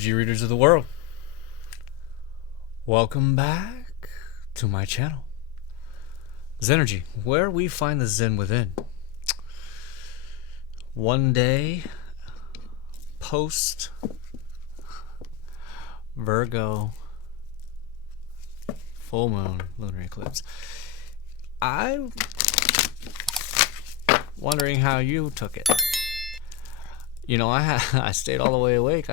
energy readers of the world. Welcome back to my channel, Zenergy, where we find the Zen within. One day post Virgo full moon lunar eclipse. I'm wondering how you took it. You know, I stayed all the way awake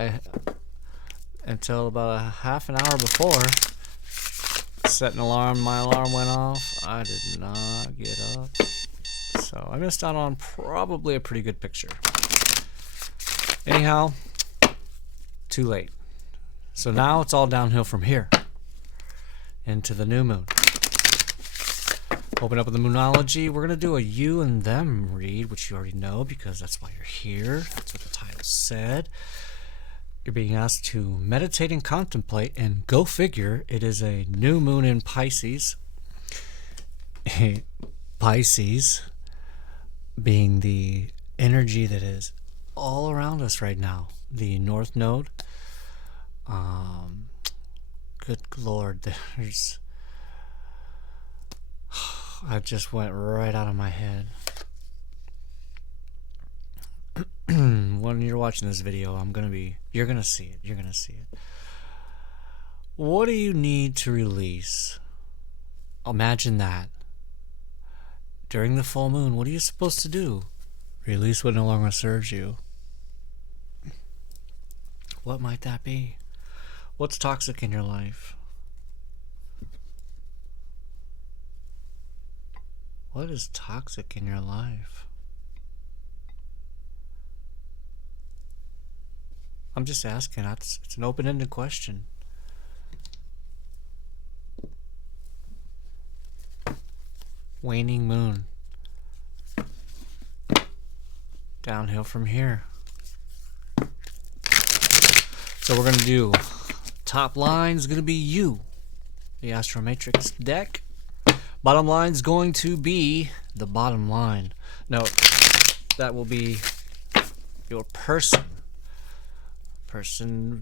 until about a half an hour before. Set an alarm, my alarm went off. I did not get up. So I missed out on probably a pretty good picture. Anyhow, too late. So now it's all downhill from here into the new moon. Open up with the Moonology. We're going to do a you and them read, which you already know because that's why you're here. That's what the title said. You're being asked to meditate and contemplate, and go figure, it is a new moon in Pisces. Pisces being the energy that is all around us right now. The North Node. Good Lord, there's... I just went right out of my head. When you're watching this video, you're gonna see it. You're gonna see it. What do you need to release? Imagine that. During the full moon, what are you supposed to do? Release what no longer serves you. What might that be? What's toxic in your life? What is toxic in your life? I'm just asking. It's an open-ended question. Waning moon. Downhill from here. So we're going to do top line is going to be you, the Astromatrix deck. Bottom line is going to be the bottom line. No, that will be your person.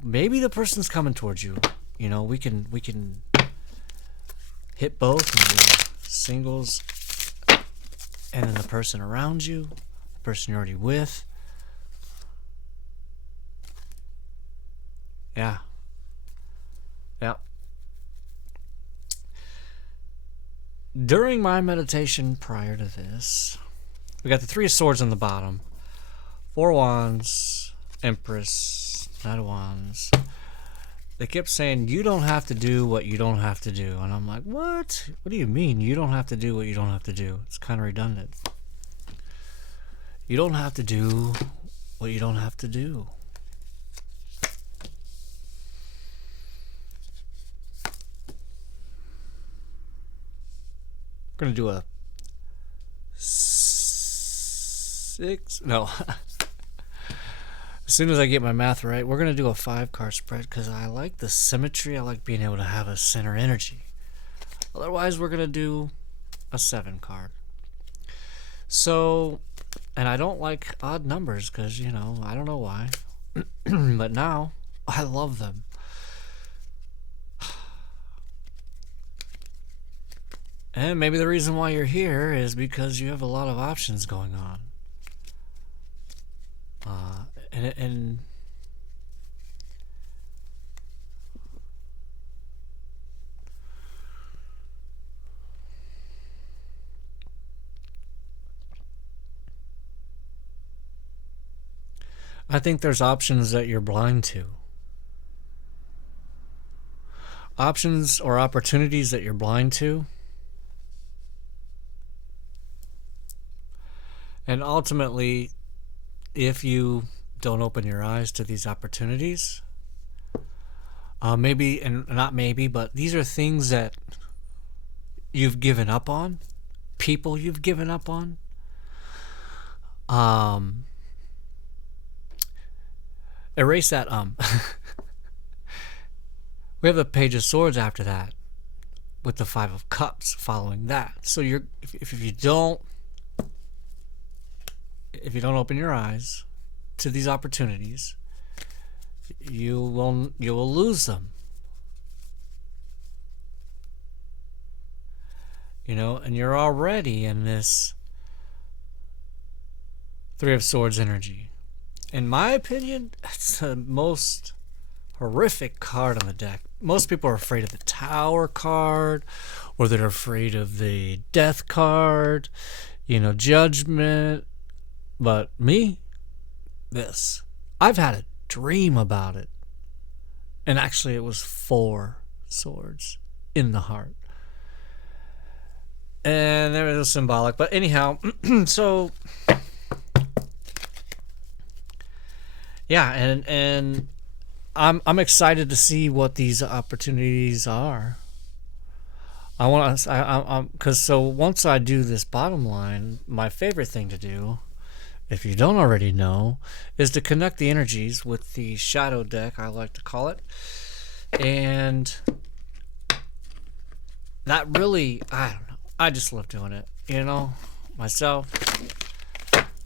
Maybe the person's coming towards you. You know, we can hit both and do singles, and then the person around you, the person you're already with. Yeah. During my meditation prior to this, we got the Three of Swords on the bottom, Four Wands, Empress, Knight of Wands. They kept saying, you don't have to do what you don't have to do. And I'm like, what? What do you mean you don't have to do what you don't have to do? It's kind of redundant. You don't have to do what you don't have to do. We're going to do a 6. No. As soon as I get my math right, we're going to do a 5-card spread because I like the symmetry. I like being able to have a center energy. Otherwise, we're going to do a 7-card. So, and I don't like odd numbers because, you know, I don't know why. But now, I love them. And maybe the reason why you're here is because you have a lot of options going on. And I think there's options that you're blind to. Options or opportunities that you're blind to. And ultimately, if you don't open your eyes to these opportunities, maybe, and not maybe, but these are things that you've given up on, people you've given up on. Erase that We have the Page of Swords after that, with the Five of Cups following that. So if you don't open your eyes to these opportunities, you will lose them. You know, and you're already in this Three of Swords energy. In my opinion, it's the most horrific card on the deck. Most people are afraid of the Tower card, or they're afraid of the Death card, you know, Judgment. But me, this. I've had a dream about it. And actually it was 4 swords in the heart. And there was a symbolic. But anyhow, so yeah, and I'm excited to see what these opportunities are. I want to, because so once I do this bottom line, my favorite thing to do, if you don't already know, is to connect the energies with the shadow deck, I like to call it. And that really, I don't know, I just love doing it, you know, myself.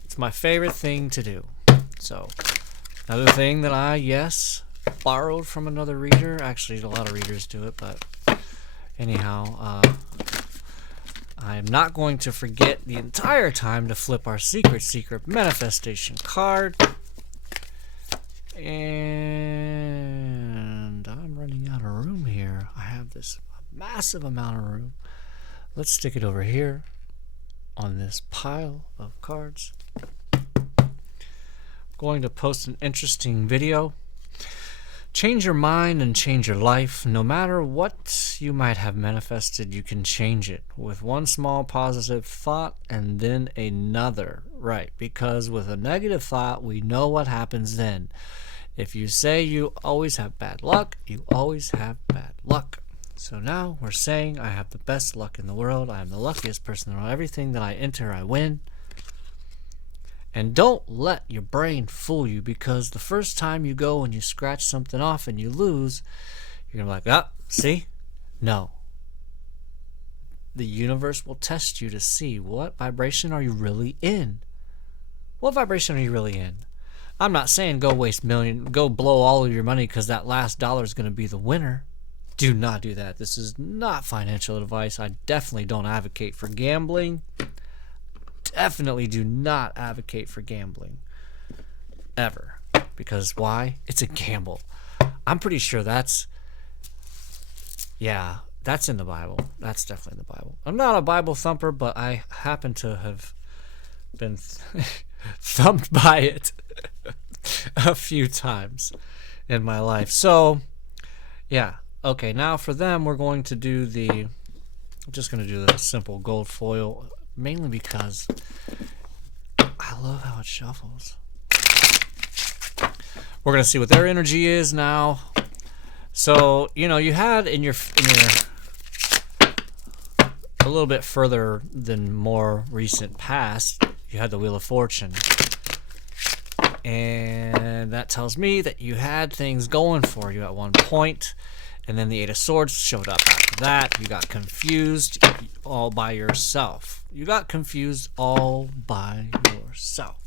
It's my favorite thing to do. So another thing that I, yes, borrowed from another reader. Actually, a lot of readers do it, but anyhow, I am not going to forget the entire time to flip our secret manifestation card. And I'm running out of room here. I have this massive amount of room. Let's stick it over here on this pile of cards. Going to post an interesting video. Change your mind and change your life. No matter what you might have manifested, you can change it with one small positive thought and then another. Right, because with a negative thought, we know what happens then. If you say you always have bad luck, you always have bad luck. So now we're saying I have the best luck in the world. I am the luckiest person in the world. Everything that I enter, I win. And don't let your brain fool you, because the first time you go and you scratch something off and you lose, you're going to be like, ah, see? No. The universe will test you to see what vibration are you really in. What vibration are you really in? I'm not saying go go blow all of your money because that last dollar is going to be the winner. Do not do that. This is not financial advice. I definitely don't advocate for gambling. Definitely do not advocate for gambling. Ever. Because why? It's a gamble. I'm pretty sure that's in the Bible. That's definitely in the Bible. I'm not a Bible thumper, but I happen to have been thumped by it a few times in my life. So, yeah. Okay, now for them, we're going to do I'm just going to do the simple gold foil, mainly because I love how it shuffles. We're going to see what their energy is now. So, you know, you had in your a little bit further than more recent past, you had the Wheel of Fortune. And that tells me that you had things going for you at one point. And then the Eight of Swords showed up after that. You got confused all by yourself. You got confused all by yourself.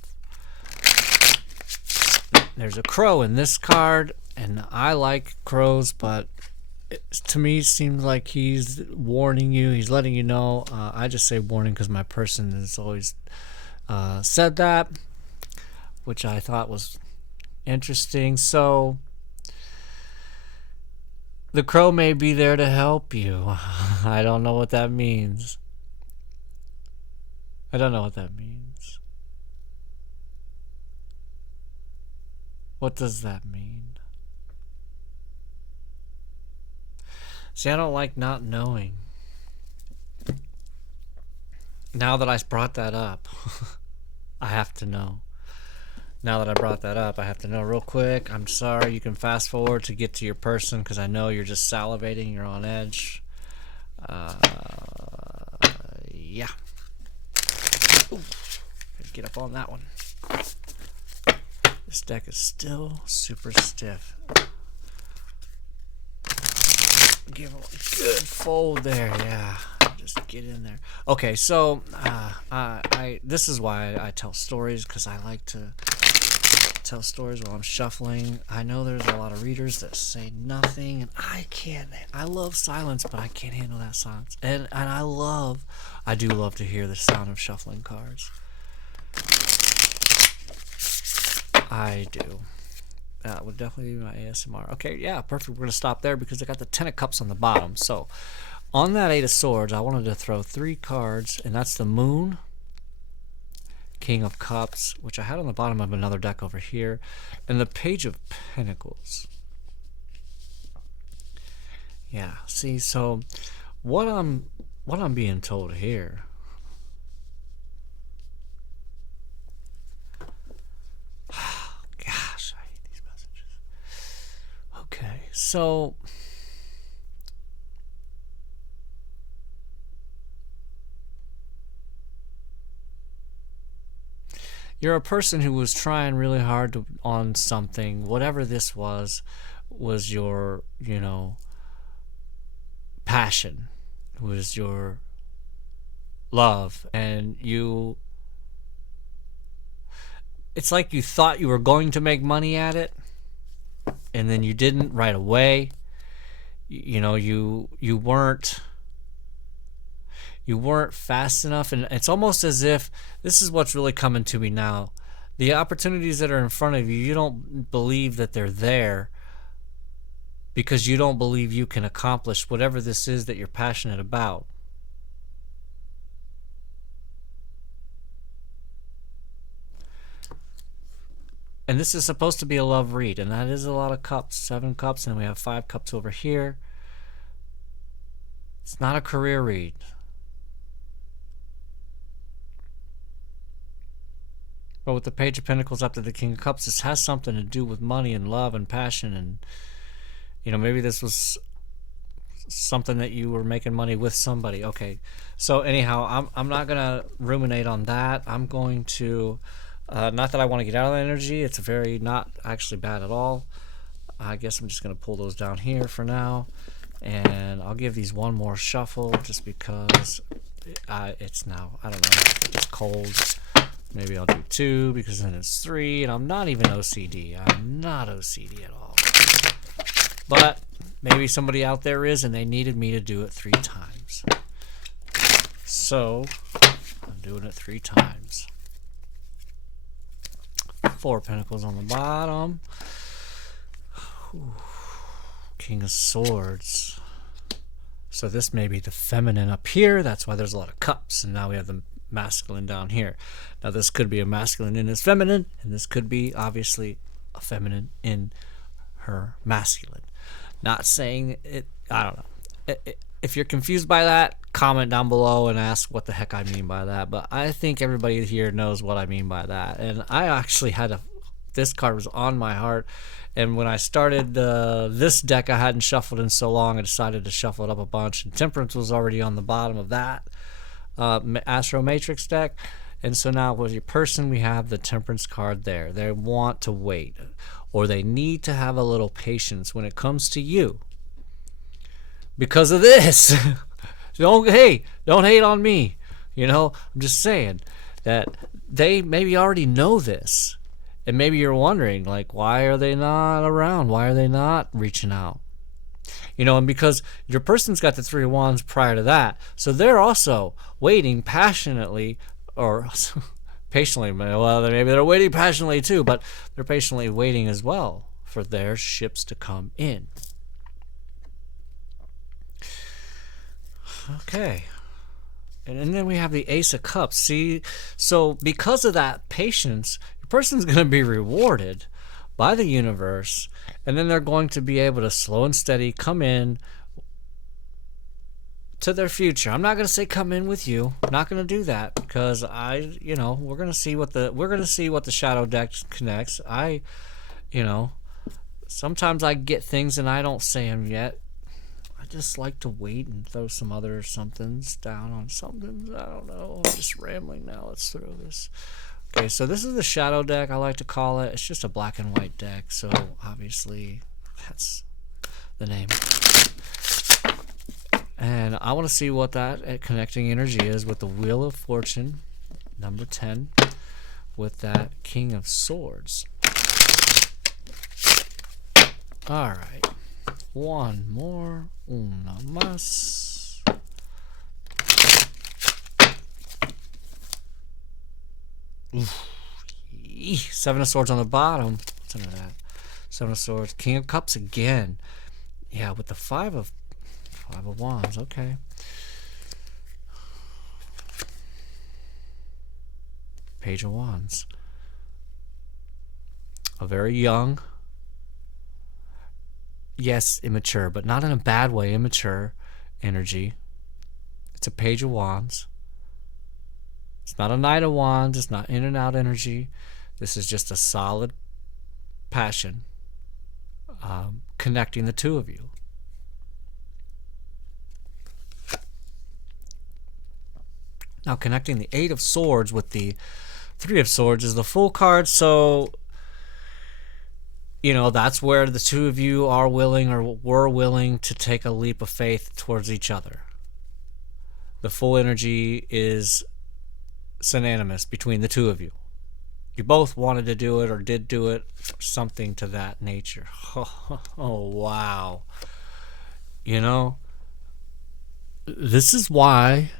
There's a crow in this card, and I like crows, but to me it seems like he's warning you. He's letting you know. I just say warning because my person has always said that, which I thought was interesting. So the crow may be there to help you. I don't know what that means. I don't know what that means. What does that mean? See, I don't like not knowing. Now that I brought that up, I have to know. Now that I brought that up, I have to know real quick. I'm sorry, you can fast forward to get to your person because I know you're just salivating, you're on edge. Yeah. Ooh, get up on that one. This deck is still super stiff. Give it a good fold there, yeah. Just get in there. Okay, so this is why I tell stories, because I like to tell stories while I'm shuffling. I know there's a lot of readers that say nothing, and I can't. I love silence, but I can't handle that silence. And I do love to hear the sound of shuffling cards. I do. That would definitely be my ASMR. Okay, yeah, perfect. We're going to stop there because I got the 10 of Cups on the bottom. So, on that 8 of Swords, I wanted to throw 3 cards, and that's the Moon, King of Cups, which I had on the bottom of another deck over here, and the Page of Pentacles. Yeah, see, so what I'm being told here. Gosh, I hate these messages. Okay, so you're a person who was trying really hard on something, whatever this was your, you know, passion, was your love, and it's like you thought you were going to make money at it, and then you didn't right away. You know, you weren't fast enough, and it's almost as if this is what's really coming to me now. The opportunities that are in front of you, you don't believe that they're there because you don't believe you can accomplish whatever this is that you're passionate about. And this is supposed to be a love read, and that is a lot of cups, 7 cups, and we have 5 cups over here. It's not a career read. But with the Page of Pentacles up to the King of Cups, this has something to do with money and love and passion, and, you know, maybe this was something that you were making money with somebody. Okay, so anyhow, I'm not gonna ruminate on that. I'm going to not that I want to get out of that energy. It's very not actually bad at all. I guess I'm just gonna pull those down here for now, and I'll give these one more shuffle just because it's now, I don't know, it's cold. Maybe I'll do 2 because then it's 3, and I'm not even OCD. I'm not OCD at all. But maybe somebody out there is, and they needed me to do it 3 times. So I'm doing it 3 times. 4 Pentacles on the bottom. Ooh. King of Swords. So this may be the feminine up here. That's why there's a lot of cups, and now we have the masculine down here. Now this could be a masculine in his feminine, and this could be obviously a feminine in her masculine. Not saying it, I don't know. If you're confused by that, comment down below and ask what the heck I mean by that. But I think everybody here knows what I mean by that. And I actually had this card was on my heart, and when I started this deck I hadn't shuffled in so long, I decided to shuffle it up a bunch, and Temperance was already on the bottom of that Astromatrix deck. And so now with your person, we have the Temperance card there. They want to wait, or they need to have a little patience when it comes to you because of this. Don't hate on me. You know, I'm just saying that they maybe already know this, and maybe you're wondering, like, why are they not around? Why are they not reaching out? You know, and because your person's got the 3 of Wands prior to that, so they're also waiting passionately, or patiently. Well, maybe they're waiting passionately too, but they're patiently waiting as well for their ships to come in. Okay. And then we have the Ace of Cups. See, so because of that patience, your person's going to be rewarded by the universe, and then they're going to be able to slow and steady come in to their future. I'm not going to say come in with you. I'm not going to do that because we're going to see what the shadow deck connects. Sometimes I get things and I don't say them yet. I just like to wait and throw some other somethings down on somethings. I don't know. I'm just rambling now. Let's throw this. Okay, so this is the shadow deck, I like to call it. It's just a black and white deck, so obviously that's the name. And I want to see what that connecting energy is with the Wheel of Fortune, number 10, with that King of Swords. All right. One more. Una más. Oof. Seven of Swords on the bottom. What's under that? Seven of Swords. King of Cups again. Yeah, with the Five of Wands. Okay. Page of Wands. A very young, yes, immature, but not in a bad way, immature energy. It's a Page of Wands. It's not a Knight of Wands. It's not in and out energy. This is just a solid passion connecting the two of you. Now, connecting the Eight of Swords with the Three of Swords is the Fool card, so you know, that's where the two of you are willing or were willing to take a leap of faith towards each other. The Fool energy is synonymous between the two of you. You both wanted to do it or did do it, something to that nature. Oh, wow. You know, this is why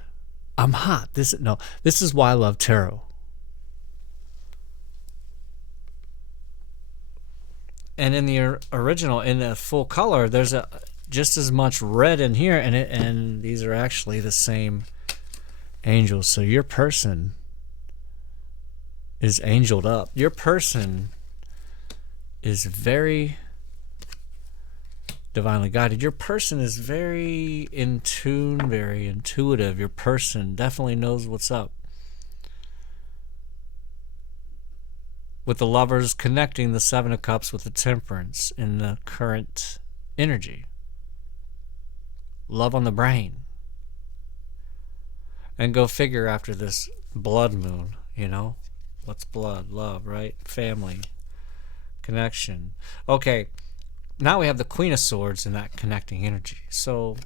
I'm hot. This is why I love tarot. And in the original, in the full color, there's just as much red in here, and these are actually the same angels. So your person is angeled up. Your person is very divinely guided. Your person is very in tune, very intuitive. Your person definitely knows what's up. With the Lovers connecting the Seven of Cups with the Temperance in the current energy. Love on the brain. And go figure after this blood moon, you know? What's blood? Love, right? Family. Connection. Okay, now we have the Queen of Swords in that connecting energy. So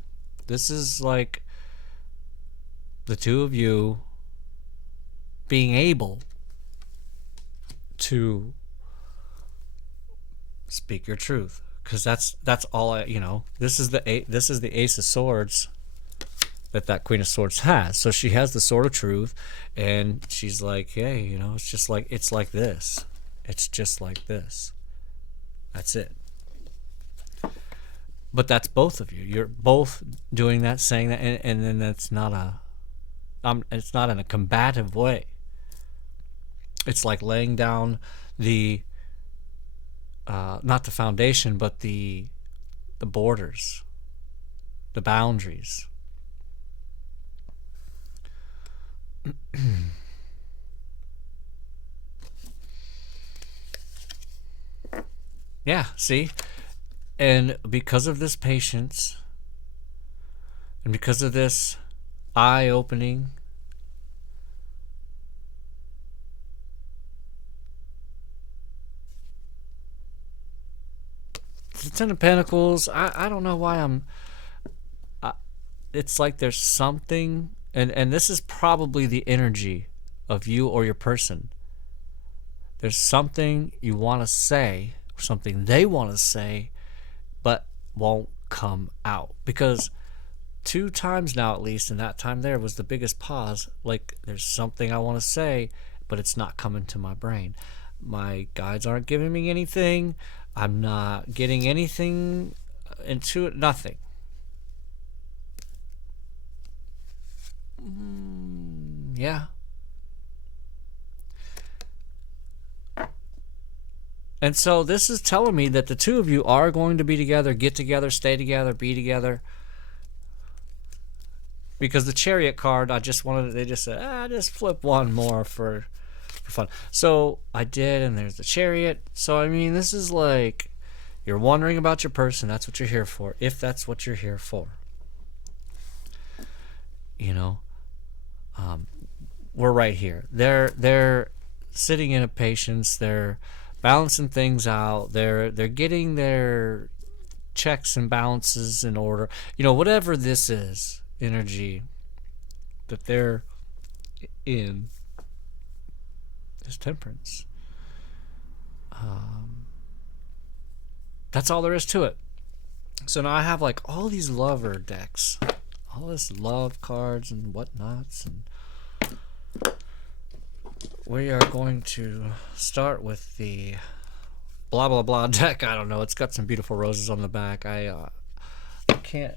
this is like the two of you being able to speak your truth, because that's all I, you know, this is the Ace of Swords that Queen of Swords has. So she has the Sword of Truth, and she's like, hey, you know, it's just like this. It's just like this. That's it. But that's both of you. You're both doing that, saying that, and then that's not it's not in a combative way. It's like laying down the not the foundation, but the borders, the boundaries. Yeah, see? And because of this patience, and because of this eye-opening, the Ten of Pentacles, I don't know why it's like there's something, and this is probably the energy of you or your person. There's something you want to say, or something they want to say, but won't come out. Because 2 times now, at least, and that time there was the biggest pause. Like, there's something I want to say, but it's not coming to my brain. My guides aren't giving me anything. I'm not getting anything into it. Nothing. Yeah. And so this is telling me that the two of you are going to be together, get together, stay together, be together. Because the Chariot card, they just said, just flip one more for fun. So I did, and there's the Chariot. So, I mean, this is like, you're wondering about your person. That's what you're here for, if that's what you're here for. You know, we're right here. They're sitting in a patience. They're balancing things out. They're getting their checks and balances in order. You know, whatever this is, energy that they're in is Temperance. That's all there is to it. So now I have like all these lover decks, all this love cards and whatnots, and we are going to start with the blah blah blah deck. I don't know. It's got some beautiful roses on the back. I can't.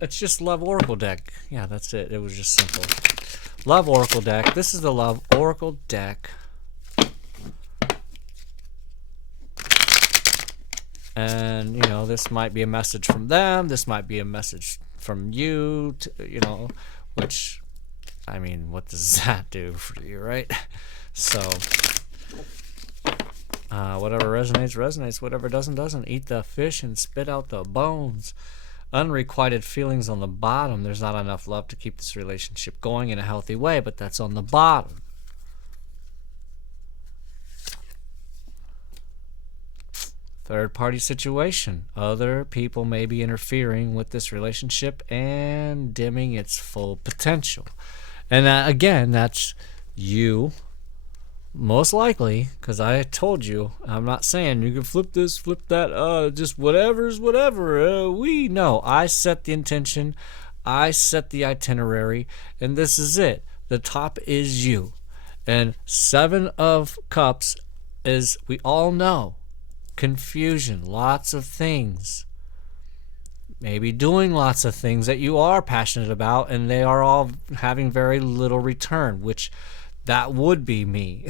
It's just Love Oracle deck. Yeah, that's it. It was just simple. Love Oracle deck. This is the Love Oracle deck. And, you know, this might be a message from them. This might be a message from you, you know, which, I mean, what does that do for you, right? So, whatever resonates, resonates. Whatever doesn't, doesn't. Eat the fish and spit out the bones. Unrequited feelings on the bottom. There's not enough love to keep this relationship going in a healthy way, but that's on the bottom. Third party situation. Other people may be interfering with this relationship and dimming its full potential. And again, that's you, most likely, because I told you, I'm not saying you can flip this, flip that, just whatever's whatever. We know. I set the intention, I set the itinerary, and this is it. The top is you. And Seven of Cups is, we all know, confusion, lots of things, maybe doing lots of things that you are passionate about, and they are all having very little return, which that would be me.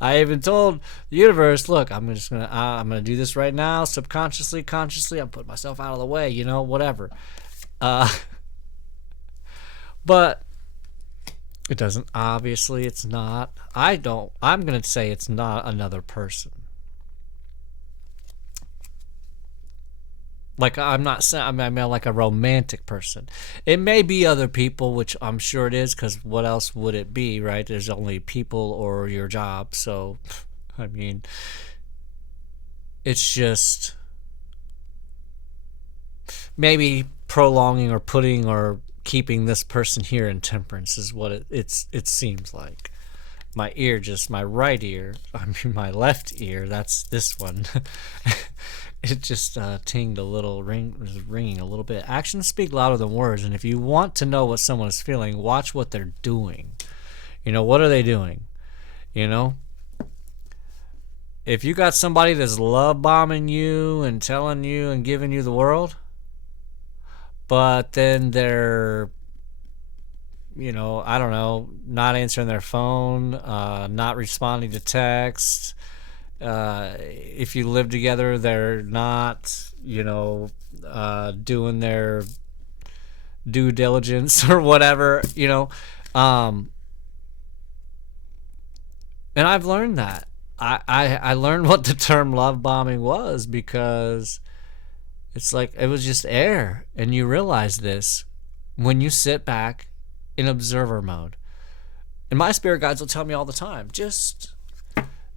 I even told the universe, look, I'm gonna do this right now, subconsciously, consciously. I'm putting myself out of the way, you know, whatever. But it doesn't, obviously it's not. I'm going to say it's not another person. Like, I'm not saying, I mean, like a romantic person. It may be other people, which I'm sure it is, because what else would it be, right? There's only people or your job. So, I mean, it's just maybe prolonging or putting or keeping this person here in temperance is what it seems like. My ear, just my right ear, I mean my left ear, that's this one. It just tinged a little, was ringing a little bit. Actions speak louder than words, and if you want to know what someone is feeling, watch what they're doing. You know, what are they doing? You know? If you got somebody that's love bombing you and telling you and giving you the world, but then they're, you know, I don't know, not answering their phone, not responding to text. If you live together, they're not, you know, doing their due diligence or whatever, you know. And I've learned that. I learned what the term love bombing was, because it's like it was just air, and you realize this when you sit back in observer mode. And my spirit guides will tell me all the time, just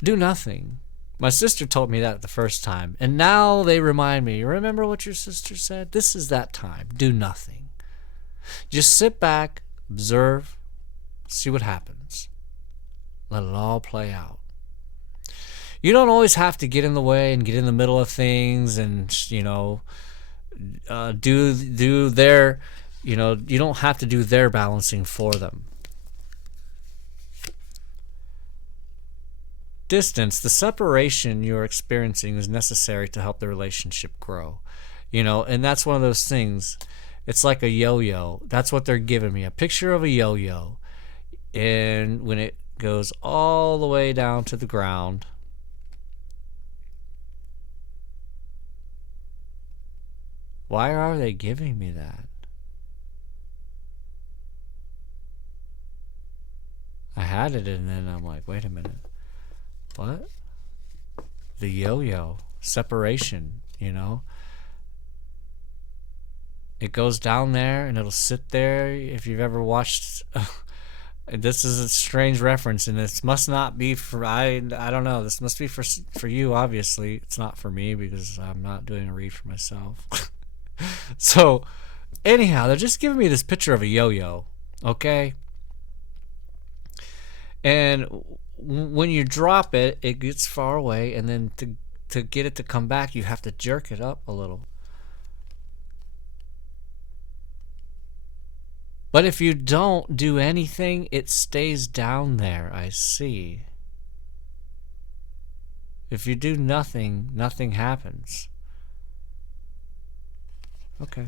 do nothing. My sister told me that the first time, and now they remind me, remember what your sister said? This is that time. Do nothing. Just sit back, observe, see what happens. Let it all play out. You don't always have to get in the way and get in the middle of things and, you know, do their, you know, you don't have to do their balancing for them. Distance, the separation you're experiencing is necessary to help the relationship grow. You know, and that's one of those things. It's like a yo-yo. That's what they're giving me, a picture of a yo-yo. And when it goes all the way down to the ground, why are they giving me that? I had it, and then I'm like, wait a minute. What? The yo-yo. Separation, you know? It goes down there, and it'll sit there. If you've ever watched... this is a strange reference, and this must not be for... I don't know. This must be for you, obviously. It's not for me, because I'm not doing a read for myself. So, anyhow, they're just giving me this picture of a yo-yo, okay? And when you drop it, it gets far away, and then to get it to come back, you have to jerk it up a little. But if you don't do anything, it stays down there, I see. If you do nothing, nothing happens. Okay.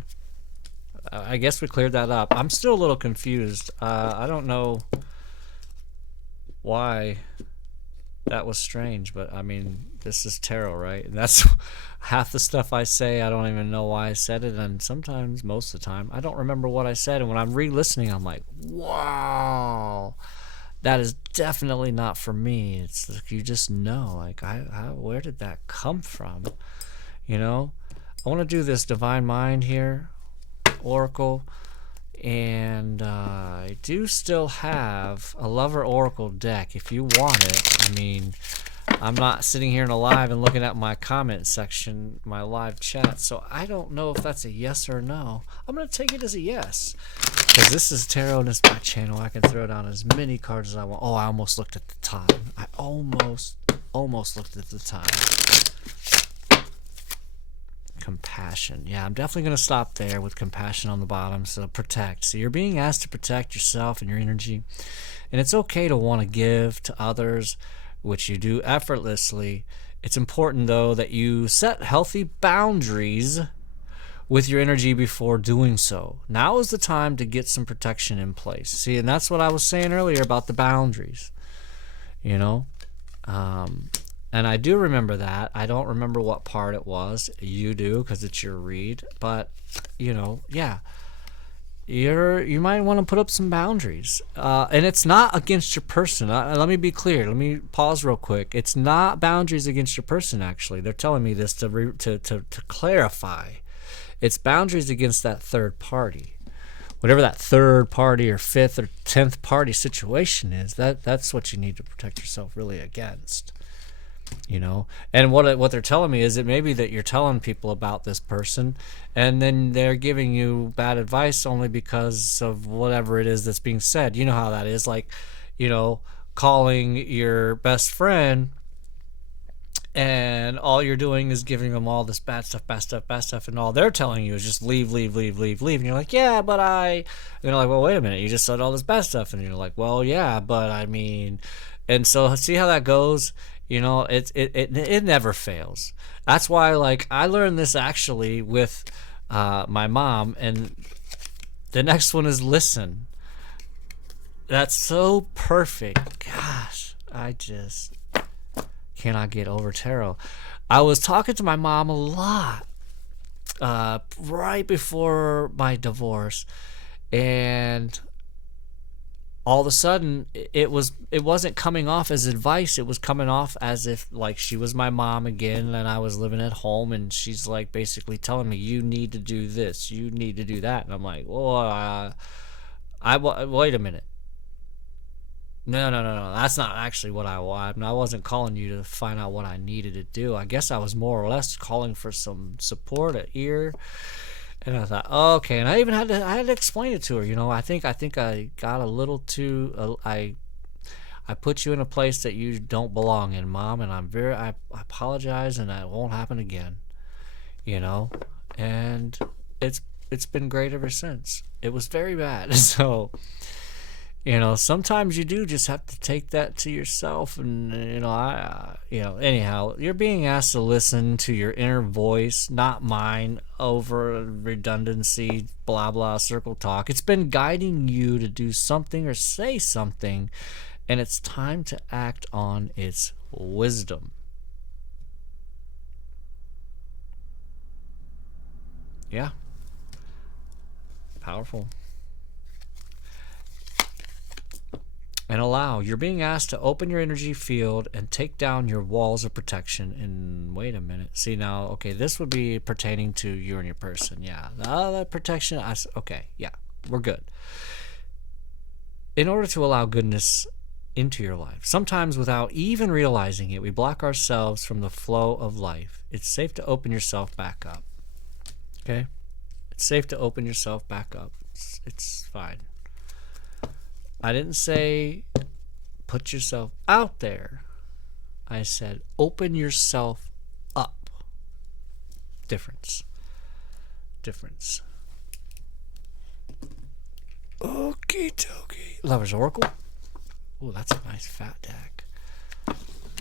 I guess we cleared that up. I'm still a little confused. I don't know why that was strange, but I mean, this is tarot, right? And that's half the stuff I say. I don't even know why I said it, and sometimes, most of the time, I don't remember what I said. And when I'm re-listening, I'm like, wow, that is definitely not for me. It's like you just know, like, where did that come from? You know, I want to do this Divine Mind here, Oracle, and I do still have a Lover Oracle deck if you want it. I mean, I'm not sitting here in a live and looking at my comment section, my live chat, so I don't know if that's a yes or no. I'm going to take it as a yes, because this is tarot and it's my channel. I can throw down as many cards as I want. Oh, I almost looked at the time. I almost looked at the time. Compassion. Yeah, I'm definitely going to stop there with compassion on the bottom. So protect. So you're being asked to protect yourself and your energy. And it's okay to want to give to others, which you do effortlessly. It's important, though, that you set healthy boundaries with your energy before doing so. Now is the time to get some protection in place. See, and that's what I was saying earlier about the boundaries. You know? And I do remember that. I don't remember what part it was. You do, because it's your read. But, you know, yeah. You might want to put up some boundaries. And it's not against your person. Let me be clear. Let me pause real quick. It's not boundaries against your person, actually. They're telling me this to clarify. It's boundaries against that third party. Whatever that third party or fifth or 10th party situation is, that's what you need to protect yourself really against. You know, and what they're telling me is it may be that you're telling people about this person and then they're giving you bad advice only because of whatever it is that's being said. You know how that is, like, you know, calling your best friend and all you're doing is giving them all this bad stuff, and all they're telling you is just leave. And you're like, yeah, but and they're like, well, wait a minute, you just said all this bad stuff, and you're like, well, yeah, but I mean, and so see how that goes. You know, it never fails. That's why, like, I learned this actually with my mom, and the next one is listen. That's so perfect. Gosh, I just cannot get over tarot. I was talking to my mom a lot right before my divorce, and all of a sudden it wasn't coming off as advice. It was coming off as if, like, she was my mom again and I was living at home, and she's like basically telling me, you need to do this, you need to do that. And I'm like, well, wait a minute. No, that's not actually what I want. I wasn't calling you to find out what I needed to do. I guess I was more or less calling for some support, an ear. And I thought, oh, okay. And I even had to explain it to her. You know, I think I got a little too. I put you in a place that you don't belong in, Mom. And I apologize, and that won't happen again. You know, and it's been great ever since. It was very bad. So, you know, sometimes you do just have to take that to yourself. And, you know, anyhow, you're being asked to listen to your inner voice, not mine, over redundancy, blah, blah, circle talk. It's been guiding you to do something or say something, and it's time to act on its wisdom. Yeah. Powerful. And allow. You're being asked to open your energy field and take down your walls of protection. And wait a minute. See now, okay, this would be pertaining to you and your person. Yeah. That protection. Okay, yeah, we're good. In order to allow goodness into your life, sometimes without even realizing it, we block ourselves from the flow of life. It's safe to open yourself back up. Okay? It's safe to open yourself back up. It's fine. I didn't say put yourself out there. I said open yourself Difference. Okie dokie. Lover's Oracle. Oh, that's a nice fat deck.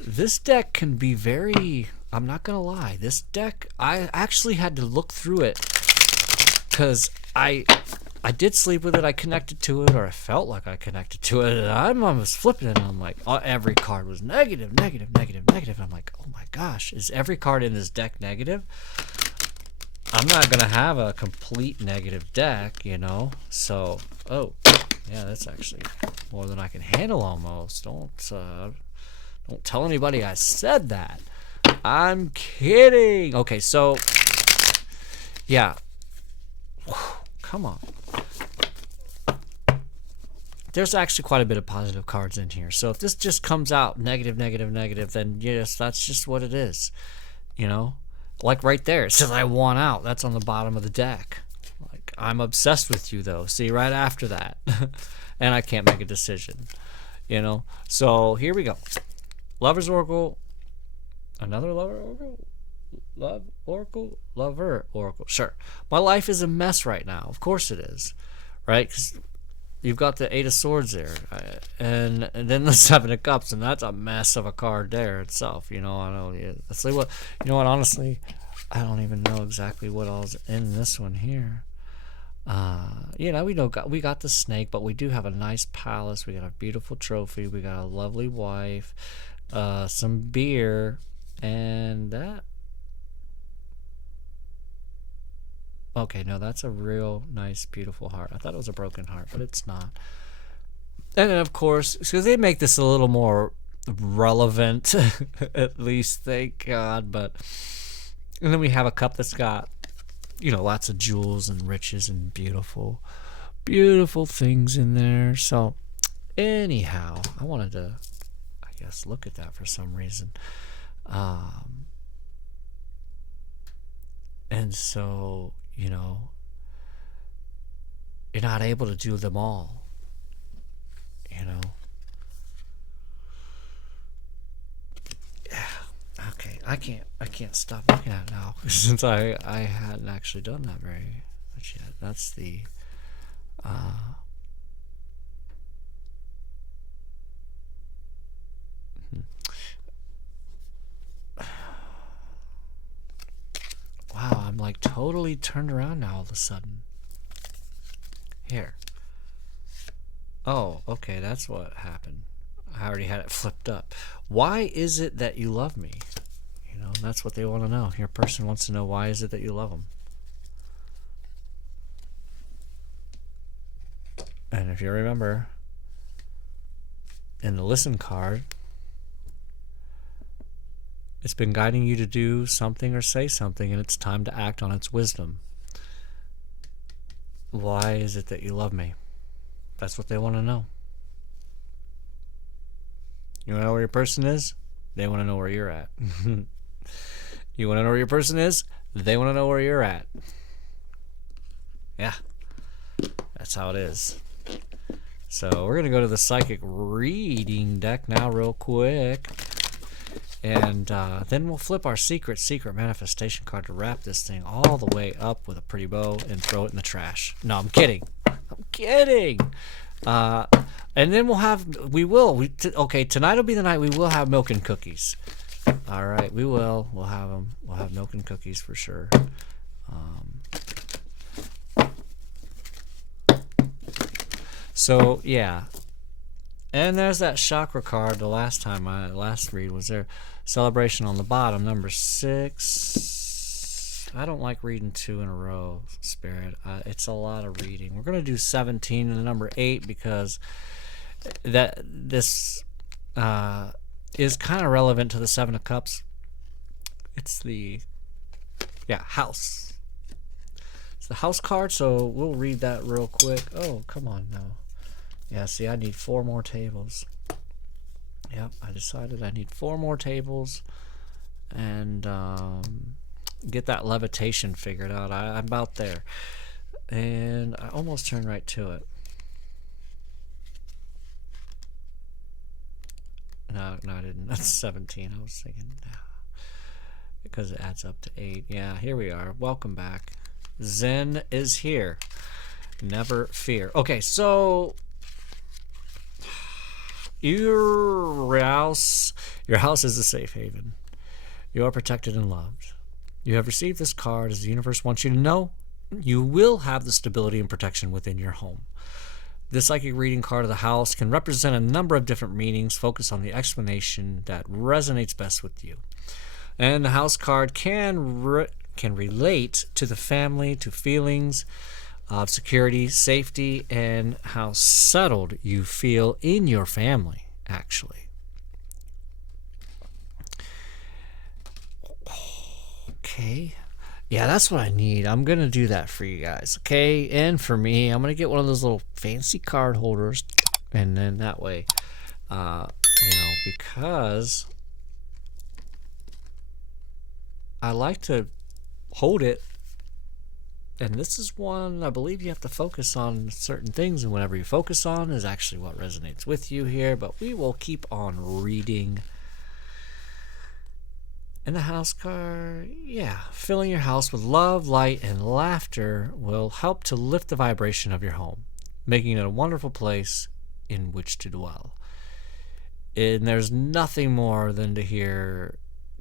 This deck can be very... I'm not going to lie. This deck, I actually had to look through it because I did sleep with it. I connected to it, or I felt like I connected to it. And I was flipping it, and I'm like, every card was negative. I'm like, oh my gosh, is every card in this deck negative? I'm not going to have a complete negative deck, you know? So, oh, yeah, that's actually more than I can handle almost. Don't tell anybody I said that. I'm kidding. Okay, so, yeah. Come on. There's actually quite a bit of positive cards in here. So if this just comes out negative, then yes, that's just what it is, you know? Like right there, it says I won out. That's on the bottom of the deck. Like, I'm obsessed with you, though. See, right after that. And I can't make a decision, you know? So here we go. Lover's Oracle. Another Lover Oracle? Love Oracle? Lover Oracle. Sure. My life is a mess right now. Of course it is. Right? 'Cause you've got the Eight of Swords there, and then the Seven of Cups, and that's a mess of a card there itself. You know, I know. Let's see what. You know what? Honestly, I don't even know exactly what all's in this one here. You know, we got the snake, but we do have a nice palace. We got a beautiful trophy. We got a lovely wife, some beer, and that. Okay, no, that's a real nice, beautiful heart. I thought it was a broken heart, but it's not. And then, of course, because they make this a little more relevant, at least, thank God. But and then we have a cup that's got, you know, lots of jewels and riches and beautiful things in there. So, anyhow, I wanted to, I guess, look at that for some reason. And so, you know, you're not able to do them all, you know. Yeah, okay, I can't stop looking at it now since I hadn't actually done that very much yet. That's the wow, I'm like totally turned around now all of a sudden. Here. Oh, okay, that's what happened. I already had it flipped up. Why is it that you love me? You know, that's what they want to know. Your person wants to know, why is it that you love them? And if you remember, in the listen card, it's been guiding you to do something or say something, and it's time to act on its wisdom. Why is it that you love me? That's what they want to know. You want to know where your person is? They want to know where you're at. You want to know where your person is? They want to know where you're at. Yeah. That's how it is. So we're going to go to the psychic reading deck now real quick. And then we'll flip our secret manifestation card to wrap this thing all the way up with a pretty bow and throw it in the trash. No, I'm kidding. And then okay, tonight will be the night we will have milk and cookies. All right, we will. We'll have them. We'll have milk and cookies for sure. So, yeah. And there's that chakra card. The last read was there. Celebration on the bottom, number 6. I don't like reading 2 in a row, Spirit. It's a lot of reading. We're going to do 17 and number 8 because this is kind of relevant to the 7 of Cups. It's the house. It's the house card, so we'll read that real quick. Oh, come on now. Yeah, see, I need 4 more tables. Yep, I decided I need 4 more tables and get that levitation figured out. I'm about there. And I almost turned right to it. No, I didn't. That's 17. I was thinking. because it adds up to 8. Yeah, here we are. Welcome back. Zen is here. Never fear. Okay, so your house is a safe haven. You are protected and loved. You have received this card as the universe wants you to know. You will have the stability and protection within your home. This psychic reading card of the house can represent a number of different meanings. Focus on the explanation that resonates best with you. And the house card can relate to the family, to feelings of security, safety, and how settled you feel in your family, actually. Okay. Yeah, that's what I need. I'm going to do that for you guys, okay? And for me, I'm going to get one of those little fancy card holders. And then that way, because I like to hold it. And this is one I believe you have to focus on certain things. And whatever you focus on is actually what resonates with you here. But we will keep on reading. And the house card, yeah, filling your house with love, light, and laughter will help to lift the vibration of your home, making it a wonderful place in which to dwell. And there's nothing more than to hear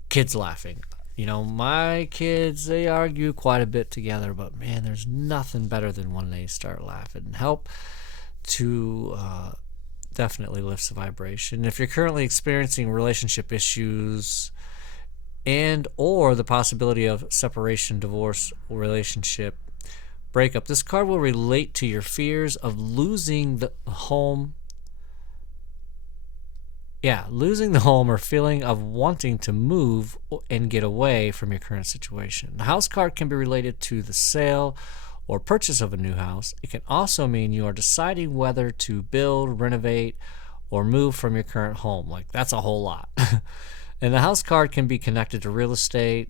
kids laughing. My kids, they argue quite a bit together, but man, there's nothing better than when they start laughing and help to definitely lifts the vibration. If you're currently experiencing relationship issues and or the possibility of separation, divorce, relationship breakup, this card will relate to your fears of losing the home. Yeah, losing the home or feeling of wanting to move and get away from your current situation. The house card can be related to the sale or purchase of a new house. It can also mean you are deciding whether to build, renovate, or move from your current home. Like, that's a whole lot. And the house card can be connected to real estate,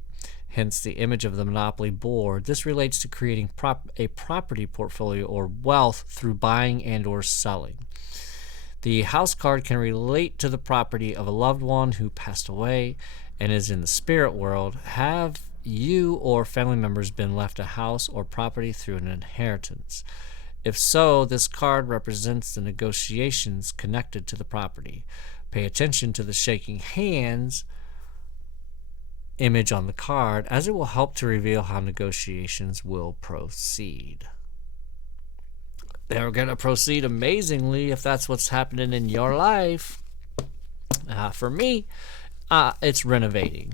hence the image of the Monopoly board. This relates to creating a property portfolio or wealth through buying and or selling. The house card can relate to the property of a loved one who passed away and is in the spirit world. Have you or family members been left a house or property through an inheritance? If so, this card represents the negotiations connected to the property. Pay attention to the shaking hands image on the card, as it will help to reveal how negotiations will proceed. They're going to proceed amazingly if that's what's happening in your life. For me, it's renovating,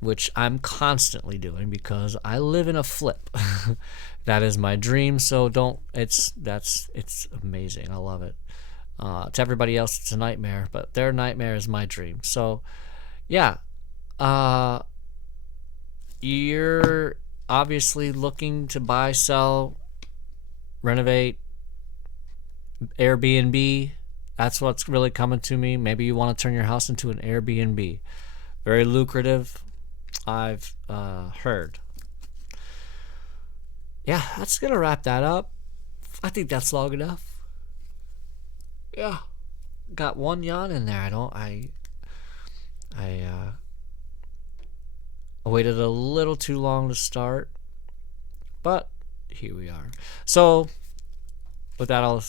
which I'm constantly doing because I live in a flip. That is my dream, so it's amazing. I love it. To everybody else, it's a nightmare, but their nightmare is my dream. So, yeah, you're obviously looking to buy, sell, renovate, Airbnb. That's what's really coming to me. Maybe you want to turn your house into an Airbnb. Very lucrative, I've heard. Yeah, that's going to wrap that up. I think that's long enough. Yeah, got one yawn in there. I waited a little too long to start, but here we are. So with that, I'll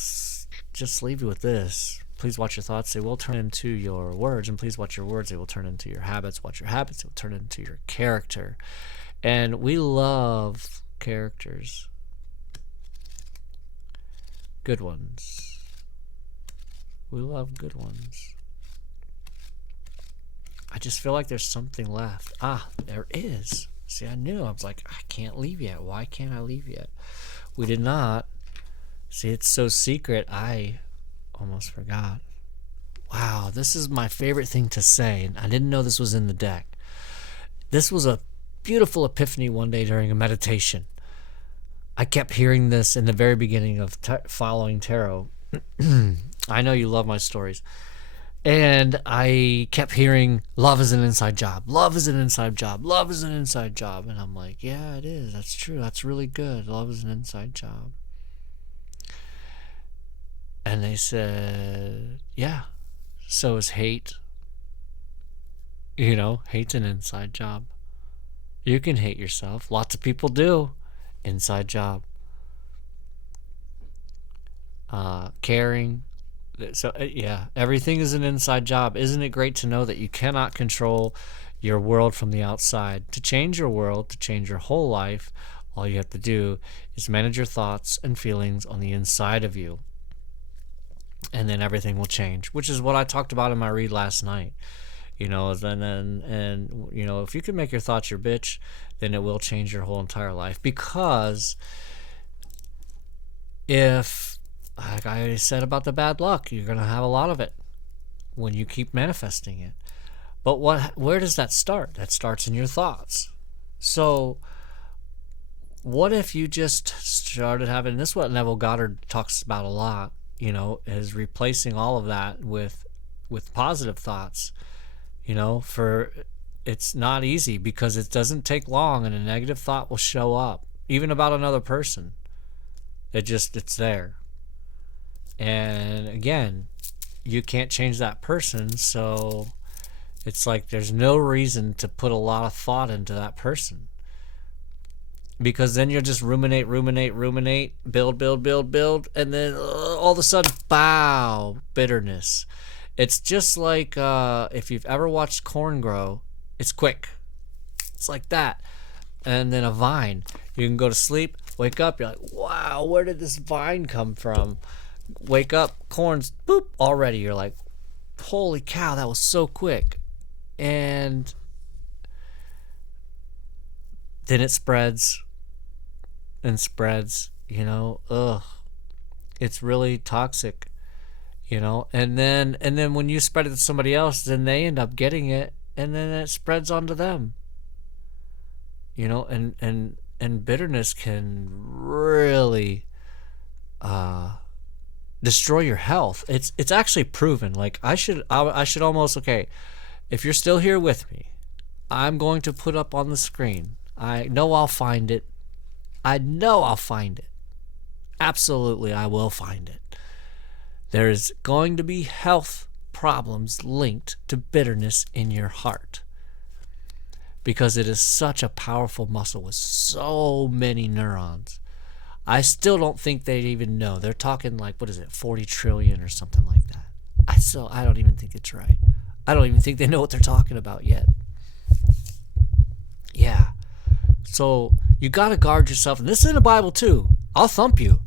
just leave you with this. Please watch your thoughts. They will turn into your words, and please watch your words. They will turn into your habits. Watch your habits. They will turn into your character. And we love characters. Good ones. We love good ones. I just feel like there's something left. There is. See, I knew. I was like, I can't leave yet. Why can't I leave yet? We did not. See, it's so secret, I almost forgot. Wow, this is my favorite thing to say, and I didn't know this was in the deck. This was a beautiful epiphany one day during a meditation. I kept hearing this in the very beginning of following tarot. I know you love my stories. And I kept hearing, love is an inside job. Love is an inside job. Love is an inside job. And I'm like, yeah, it is. That's true. That's really good. Love is an inside job. And they said, yeah, so is hate. Hate's an inside job. You can hate yourself. Lots of people do. Inside job. Caring. So, yeah, everything is an inside job. Isn't it great to know that you cannot control your world from the outside? To change your world, to change your whole life, all you have to do is manage your thoughts and feelings on the inside of you. And then everything will change, which is what I talked about in my read last night. You know, and you know, if you can make your thoughts your bitch, then it will change your whole entire life. Because if, like I said about the bad luck, you're gonna have a lot of it when you keep manifesting it. But where does that start? That starts in your thoughts. So what if you just started having this? What Neville Goddard talks about a lot, you know, is replacing all of that with positive thoughts. You know, for it's not easy because it doesn't take long and a negative thought will show up, even about another person. It's there. And again, you can't change that person, so it's like there's no reason to put a lot of thought into that person. Because then you'll just ruminate, build, and then all of a sudden, bow, bitterness. It's just like if you've ever watched corn grow, it's quick. It's like that. And then a vine. You can go to sleep, wake up, you're like, wow, where did this vine come from? Wake up, corn's boop, already. You're like, holy cow, that was so quick. And then it spreads and spreads, you know. Ugh. It's really toxic. You know, and then when you spread it to somebody else, then they end up getting it, and then it spreads onto them. You know, and bitterness can really destroy your health. It's actually proven. Like I should almost, okay, if you're still here with me, I'm going to put up on the screen. I know I'll find it. Absolutely, I will find it. There's going to be health problems linked to bitterness in your heart because it is such a powerful muscle with so many neurons. I still don't think they even know. They're talking like, 40 trillion or something like that. I don't even think it's right. I don't even think they know what they're talking about yet. Yeah. So you got to guard yourself. And this is in the Bible too. I'll thump you.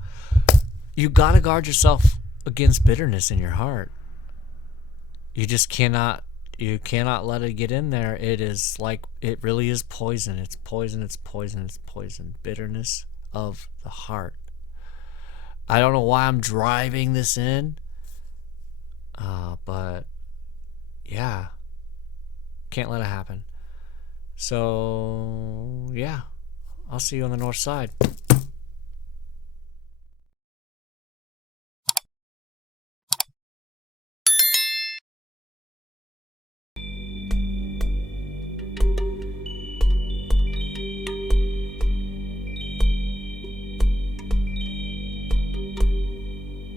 You got to guard yourself against bitterness in your heart. You just cannot let it get in there. It is like, it really is poison. It's poison. Bitterness of the heart. I don't know why I'm driving this in, but yeah, can't let it happen. So yeah, I'll see you on the north side.